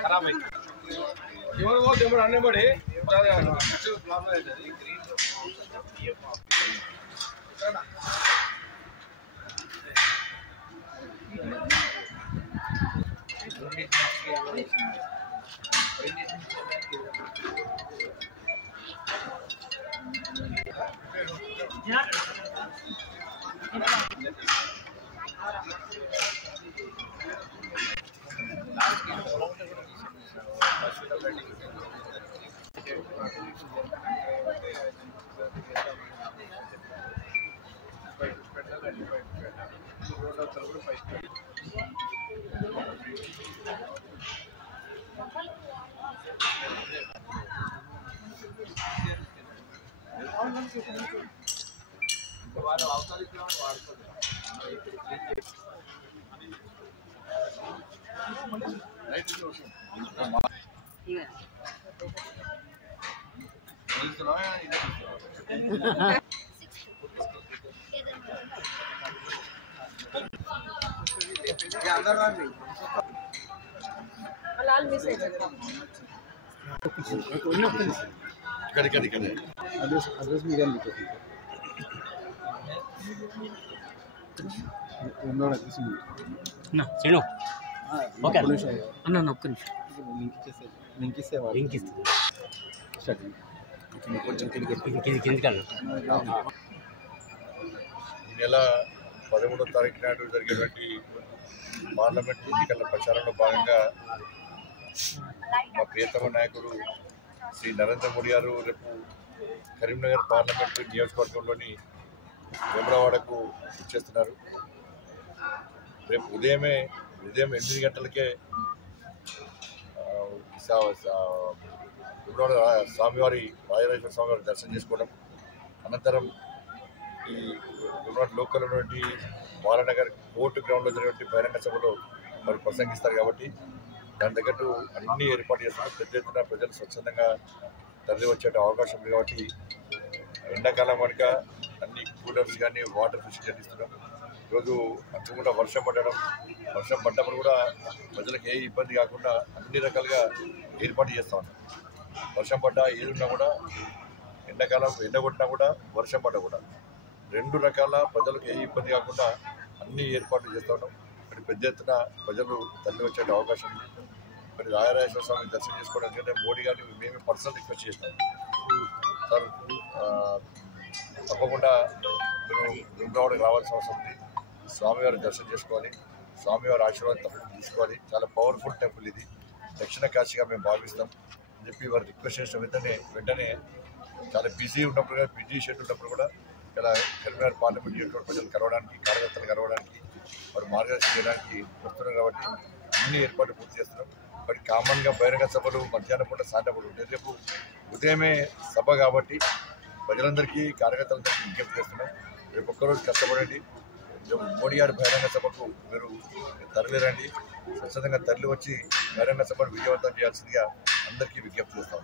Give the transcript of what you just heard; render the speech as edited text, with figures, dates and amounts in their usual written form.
खराब है अन्य बड़े శ్రీను ఓకే అన్న ఒక్క నిమిషం లింక్ కొంచెం కిందికి నెల 13వ తారీఖు నాడు జరిగేటువంటి పార్లమెంట్ ఎన్నికల ప్రచారంలో భాగంగా మా ప్రియతమ నాయకుడు శ్రీ నరేంద్ర మోడీ గారు రేపు కరీంనగర్ పార్లమెంటు నియోజకవర్గంలోని వేములవాడకు ఇచ్చేస్తున్నారు. రేపు ఉదయం 8 గంటలకే వేములవాడ స్వామివారి రాజరాజేశ్వర స్వామివారి దర్శనం చేసుకోవడం, అనంతరం ఈ వేములవాడ లోకల్ ఉన్నటువంటి బాలనగర్ కోర్టు గ్రౌండ్లో జరిగినటువంటి బహిరంగ సభలో మరి ప్రసంగిస్తారు. కాబట్టి దాని తగ్గట్టు అన్ని ఏర్పాటు చేస్తున్నారు. పెద్ద ఎత్తున ప్రజలు స్వచ్ఛందంగా తరలి వచ్చే అవకాశం ఉంది. కాబట్టి ఎండాకాలం కనుక అన్ని కూలర్స్ కానీ వాటర్ ఫెసిలిటీ అందిస్తున్నాం. ఈరోజు అంతకుండా వర్షం పడ్డప్పుడు కూడా ప్రజలకు ఏ ఇబ్బంది కాకుండా అన్ని రకాలుగా ఏర్పాటు చేస్తూ ఉన్నాం. వర్షం పడ్డా ఏది ఉన్నా కూడా, ఎండాకాలం ఎండగొట్టినా కూడా, వర్షం పడ్డా కూడా 2 రకాల ప్రజలకు ఏ ఇబ్బంది కాకుండా అన్ని ఏర్పాట్లు చేస్తూ ఉన్నాం. మరి పెద్ద ఎత్తున ప్రజలు తల్లి వచ్చే అవకాశం ఉంది. మరి రాజరాజేశ్వర స్వామిని దర్శనం చేసుకోవడానికి మోడీ గారిని మేము పర్సనల్ రిక్వెస్ట్ చేస్తాం. సార్ తప్పకుండా మీరు వేములవాడకి రావాల్సిన అవసరం ఉంది. స్వామివారి దర్శనం చేసుకోవాలి, స్వామివారి ఆశీర్వాదం తప్పకుండా తీసుకోవాలి. చాలా పవర్ఫుల్ టెంపుల్ ఇది, దక్షిణ కాశీగా మేము భావిస్తాం అని చెప్పి వారు రిక్వెస్ట్ చేసిన వెంటనే చాలా బిజీ ఉన్నప్పుడు కూడా, బిజీ షెడ్యూల్ ఉన్నప్పుడు కూడా ఇలా కరీంనగర్ పార్లమెంట్ నియోజకవర్గ ప్రజలు కలవడానికి, కార్యకర్తలు కలవడానికి, వారు మార్గదర్శనం చేయడానికి వస్తున్నాం. కాబట్టి అన్ని ఏర్పాట్లు పూర్తి చేస్తున్నాం. మరి కామన్గా బహిరంగ సభలు మధ్యాహ్నం పూట, సాయంత్రం పూట ఉంటాయి. రేపు ఉదయమే సభ కాబట్టి ప్రజలందరికీ, కార్యకర్తలందరికీ విజ్ఞప్తి చేస్తున్నాం. రేపు ఒక్కరోజు కష్టపడండి. మోడీ గారి బహిరంగ సభకు మీరు తరలిరండి. స్వచ్ఛందంగా తరలి వచ్చి బహిరంగ సభను విజయవంతం చేయాల్సిందిగా అందరికీ విజ్ఞప్తి చేస్తాం.